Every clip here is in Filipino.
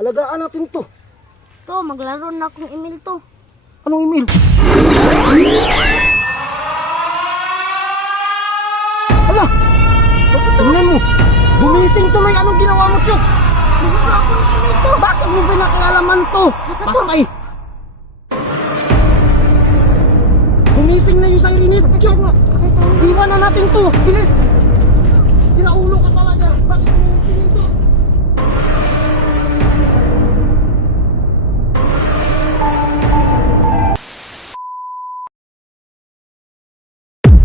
Alagaan natin to. To, maglaro na akong email to. Anong email? Hala! Tingnan mo! Gumising tuloy! Anong ginawa mo, Chok? Maglaro ako ng email to. Bakit mo pinakialaman to? Bakit? Gumising na yung siren head, Chok! Iwan na natin to! Bilis! Sinaulo ka talaga! Bakit mo gumising to?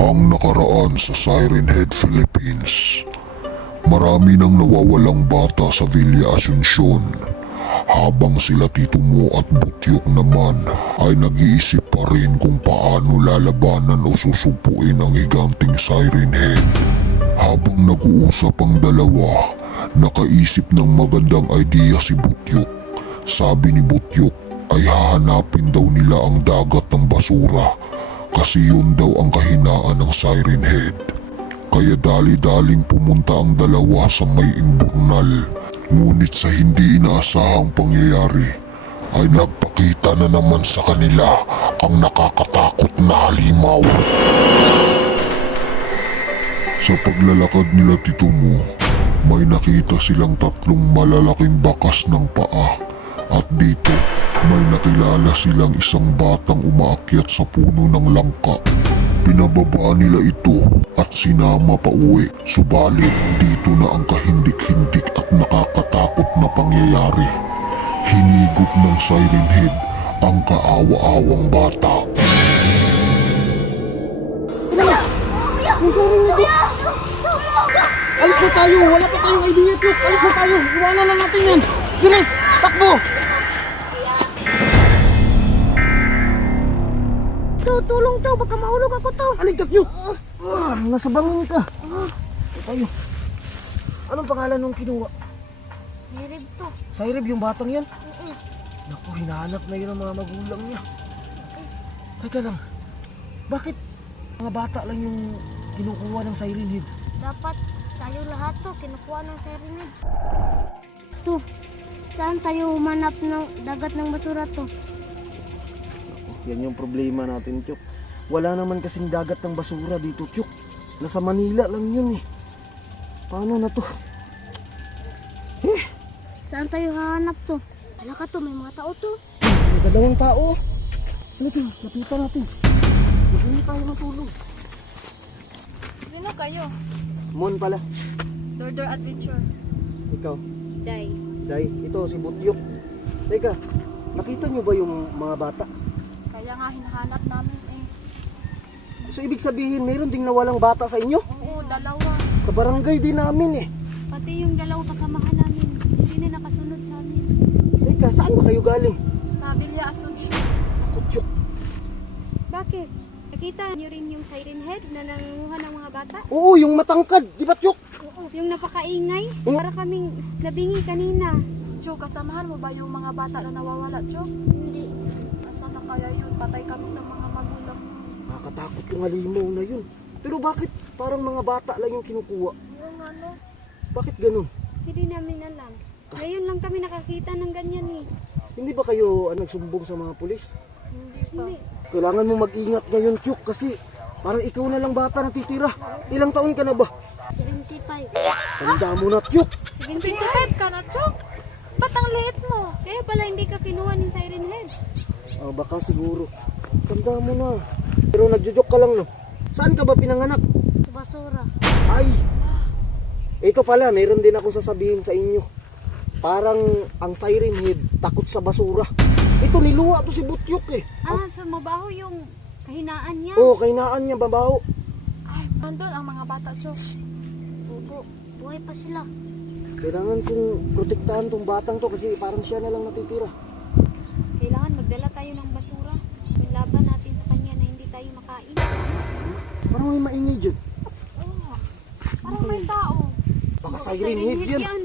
Ang nakaraan sa Siren Head, Philippines. Marami nang nawawalang bata sa Villa Asuncion. Habang sila Tito Mo at Butyok naman ay nag-iisip pa rin kung paano lalabanan o susupuin ang higanting Siren Head. Habang nag-uusap ang dalawa, nakaisip ng magandang idea si Butyok. Sabi ni Butyok ay hahanapin daw nila ang dagat ng basura kasi yun daw ang kahinaan ng Siren Head. Kaya dali-daling pumunta ang dalawa sa may imburnal. Ngunit sa hindi inaasahang pangyayari ay nagpakita na naman sa kanila ang nakakatakot na halimaw. Sa paglalakad nila Tito Mo, may nakita silang tatlong malalaking bakas ng paa at dito may nakilala silang isang batang umaakyat sa puno ng langka. Pinababa nila ito at sinama pa uwi. Subalit dito na ang kahindik-hindik at nakakatakot na pangyayari. Hinigop ng Siren Head ang kaawa-awang bata. Alis na tayo! Wala pa tayong idea, Chok! Alis na tayo! Iwanan na natin yan! Bilis! Takbo! To, tulong to. Baka mahulog ako to. Aligkat nyo! Nasa bangin ka! Tayo. Anong pangalan nung kinuha? Hirib to. Sairib yung batang yan? Naku, hinahanap na yun ang mga magulang niya. Teka lang, bakit mga bata lang yung kinukuha ng Siren Head? Dapat tayo lahat to. Kinukuha ng siren head. To, saan tayo humanap ng dagat ng basura to? Yan yung problema natin, Chok. Wala naman kasing dagat ng basura dito, Chok. Nasa Manila lang yun eh. Paano na to? Saan tayo hahanap to? Wala ka to, may mga tao to. May dalawang tao. Ano to? Lapitan natin. Hindi tayo matulog. Sino kayo? Mon pala. Dordor Adventure. Ikaw. Day. Day, ito si Butyok. Teka, nakita nyo ba yung mga bata? Kaya nga hinahanap namin eh. So ibig sabihin, mayroon ding nawalang bata sa inyo? Oo, dalawa. Sa barangay din namin eh. Pati yung dalawa kasamahan namin. Hindi na nakasunod sa amin. Teka, saan ba kayo galing? Sa Villa Asuncion. Butyok. Bakit? Nakita niyo rin yung Siren Head na nangunguha ng mga bata? Oo, yung matangkad, di ba, Tyok? Oo. Yung napakaingay? Para kaming nabingi kanina. Cho, kasamahan mo ba yung mga bata na nawawala, Cho? Hindi. Asan na kaya yun? Patay kami sa mga magulang. Nakakatakot yung halimaw na yun. Pero bakit parang mga bata lang yung kinukuha? Yung ano? Bakit ganun? Hindi namin alam. Ngayon lang kami nakakita ng ganyan eh. Hindi ba kayo nagsumbong sa mga pulis? Hindi pa. Hindi. Kailangan mo mag-ingat ngayon, Tyok, kasi parang ikaw na lang bata natitira. Ilang taon ka na ba? 75. Tanda mo na, Tyok. 25 ka na, Chok. Ba't ang liit mo? Kaya pala hindi ka kinuha ng Siren Head. Baka siguro. Tanda mo na. Pero nagjo-joke ka lang, no? Saan ka ba pinanganak? Sa basura. Ay! Ito pala, meron din akong sasabihin sa inyo. Parang ang Siren Head takot sa basura. Ito, niluwa to si Butyok eh. So mabaho yung kahinaan niya. Oo, kainaan niya, babaho. Ay, nandun ang mga bata, Chok. Opo. Buhay pa sila. Kailangan kong protektahan tong batang to kasi parang siya na lang natitira. Kailangan magdala tayo ng basura. Yung laban natin sa kanya na hindi tayo makain. Parang may maingay dyan. Oo nga. Parang may tao. Baka Siren Head yan.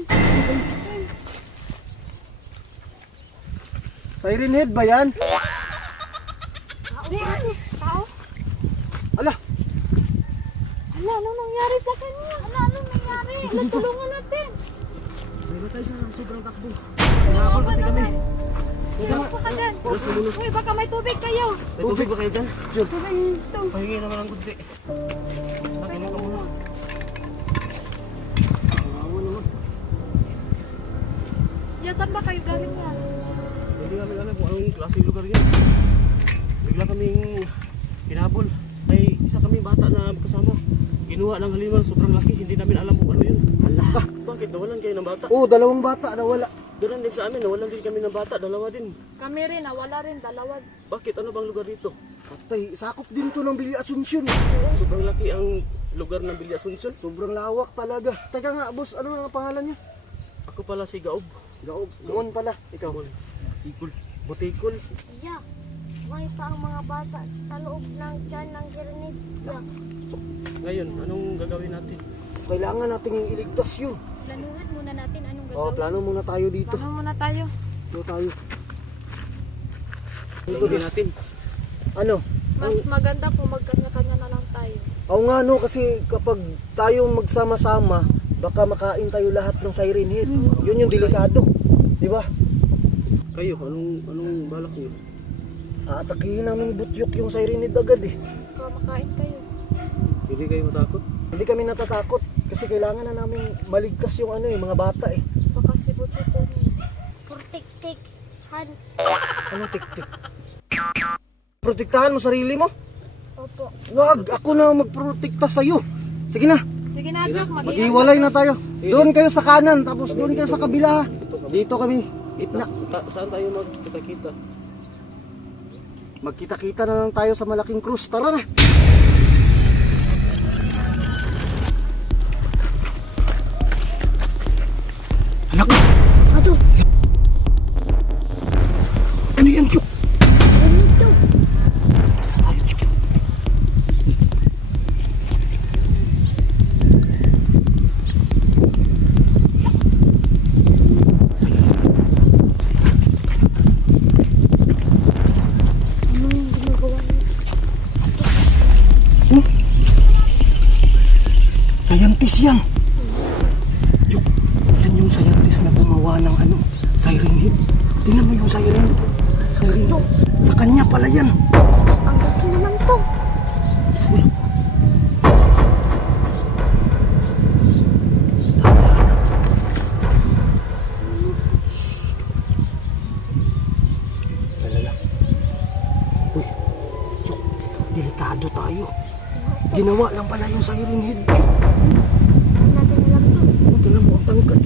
Siren Head ba yan? Tao? Ala, Hala, anong nangyari sa kanya? Hala, anong nangyari? Hala, tulungan natin. meron tayo sa sobrang takbo. Nakakol kasi kami. Upo ka dyan. Wala sa mulo. Uy, baka may tubig kayo. May tubig ba kayo dyan? Jun, Ito. pahingi naman ang kunti. Bakit mo ka muna? Kawawa naman. Ya, saan ba kayo galing yan? Hindi namin alam kung anong klaseng lugar yan. Bigla kaming pinabol. May isa kaming bata na kasama. Ginuha ng halimaw, sobrang laki. Hindi namin alam kung ano yun. Hala. Bakit nawalan kayo ng bata? Oo, dalawang bata nawala. Doon din sa amin, nawalan din kami ng bata. Dalawa din. Kami rin, nawala rin, dalawa. Bakit? Ano bang lugar dito? Patay, sakop din to ng Villa Asuncion. Sobrang laki ang lugar ng Villa Asuncion. Sobrang lawak talaga. Teka nga, boss, ano nga ang pangalan niya? Ako pala si Gaob. Gaob. Mon pala. Ikaw. Mon. Butikol. Butikol. Yeah. May pa ang mga bata sa loob ng tiyan ng Serenade. Yeah. Ngayon, anong gagawin natin? Kailangan natin yung iligtas yun. Planuhan muna natin anong Oo, plano muna tayo dito. Plano muna tayo. Dito tayo. Dito din natin. Ano? Mas maganda po magkanya-kanya na lang tayo. Oo nga no, kasi kapag tayo magsama-sama, baka makain tayo lahat ng siren head. Yun yung delikado. Di ba? Kayo, anong balak niyo? Aatakihin namin ni Butyok yung siren head agad eh. Baka makain kayo. Hindi kayo matakot? Hindi kami natatakot kasi kailangan na namin maligtas yung mga bata eh. Baka si Butyo po Purtik-tik. Han. Anong tik-tik? Protektahan mo sarili mo? Opo. Wag, ako na magprotekta sa'yo. Sige na, Sige na, Jok. mag-iwalay na tayo. Doon kayo sa kanan, tapos doon kayo sa kabila. Dito kami, gitna. Saan tayo magkita-kita? Magkita-kita na lang tayo sa malaking krus. Tara na! Anak mo! Ato. Ano yan, Kyok? Ganito. Ano yung ginagawa niyo? Scientist yan! Kyok, yan yung scientist na gumawa ng siren head. Tingnan mo yung siren head. Siren head. Sa kanya pala yan. Ang laki naman to. Uy. Dahan-dahan. Talala. Uy, Kyok, delikado tayo. Ginawa lang pala yung siren head. Hindi natin alam to. Tingnan mo ang tangkad.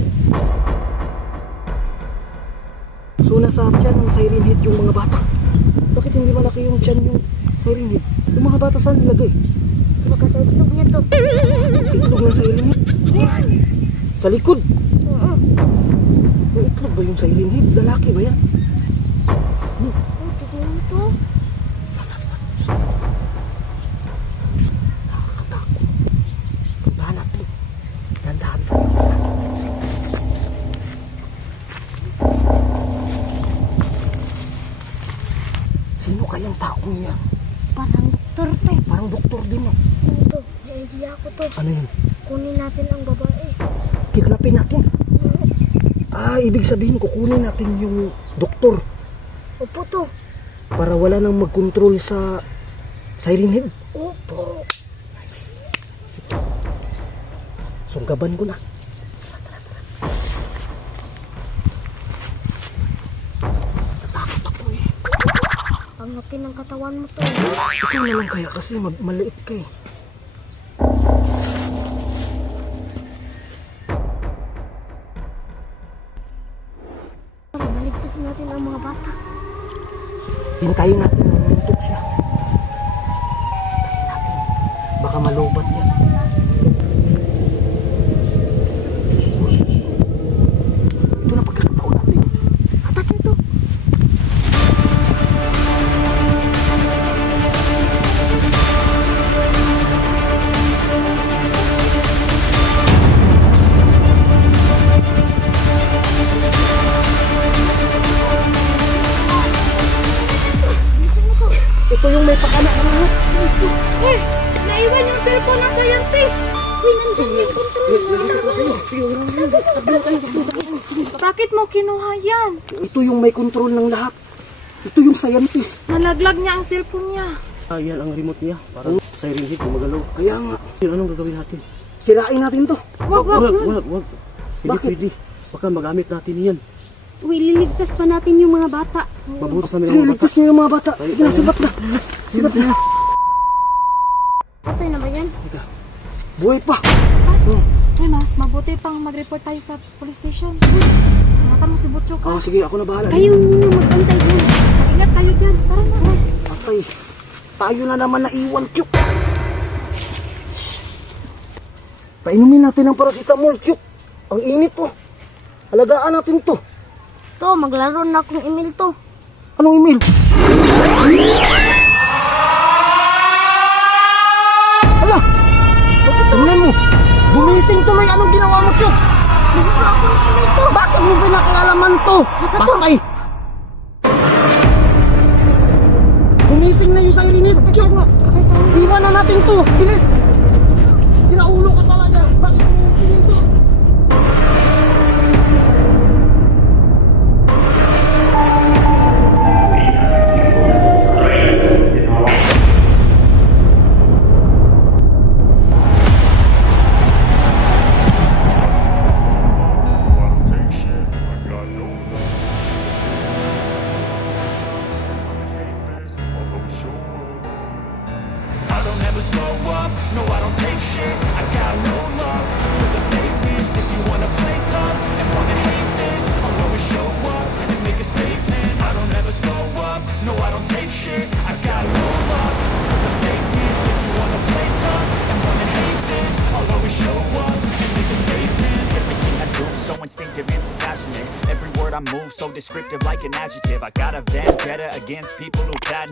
So nasa tiyan ng siren head yung mga bata. Bakit hindi malaki yung tiyan yung siren head? Yung mga bata saan nilagay? Baka sa itlog niya to. Itlog ng siren head? Yan. Sa likod? Oo. May itlog ba yung siren head? Lalaki ba yan? Oh, tignan mo to. Nakakatakot. Puntahan natin. Dandahan. Sino kayang taong yan? Parang doktor to. Parang doktor din oh. Ito, may idea ko to. Ano yun? Kunin natin ang babae. Kidnapin natin. Ibig sabihin kukunin natin yung doktor Opo to. para wala nang mag-control sa siren head. Opo. Sunggaban ko na. Natakot ako eh. Ang laki ng katawan mo to. Ikaw naman kaya kasi maliit ka eh. Para maligtas natin ang mga bata. Hintayin natin na nantok siya. Hintayin natin. Baka malubat yan. Ito na pagkakataon natin. Atake ito. Ito yung may pakana ka na. Uy! Naiwan yung cellphone ng scientist! Uy, nandiyan yung control. Bakit mo kinuha yan? Ito yung may control ng lahat. Ito yung scientist. Nalaglag niya ang cellphone niya. Yan ang remote niya. Para siren head, gumagalaw. Kaya nga, Yun, anong gagawin natin? sirain natin to. Wag. Wag. Hindi Bakit? pwede. Baka magamit natin yan. Uy, liligtas pa natin yung mga bata. Mabuti sa Sige, ligtas niyo yung mga bata. Sige na, sibat na. Sibat na. Patay na ba yan? Buhay pa. Uy, mas mabuti pang mag-report tayo sa police station. Ingatan mo si Butchok. Oh, sige, ako na bahala. Kayo muna magbantay dyan. Ingat kayo dyan. Tara na. Patay. Tayo na naman naiwan, Kyuk. Painumin natin ang paracetamol, Kyuk. Ang init to. Alagaan natin to. To, maglaro na akong email to. Anong email? Hala! Tingnan mo. Gumising tuloy. Anong ginawa mo, Kyuk? Maglaro ako ng email to. Bakit mo pinakialaman to? Patay! Gumising na yung siren head, Kyuk. Iwan na natin to. Bilis! Sinaulo ka talaga. Bakit mo gumising to? I don't ever slow up, no I don't take shit, I got no love for the fakeness. If you wanna play tough and wanna hate this, I'll always show up and make a statement. I don't ever slow up, no I don't take shit, I got no love for the fakeness. If you wanna play tough and wanna hate this, I'll always show up and make a statement. Everything I do so instinctive and so passionate. Every word I move so descriptive like an adjective. I got a vendetta against people who bad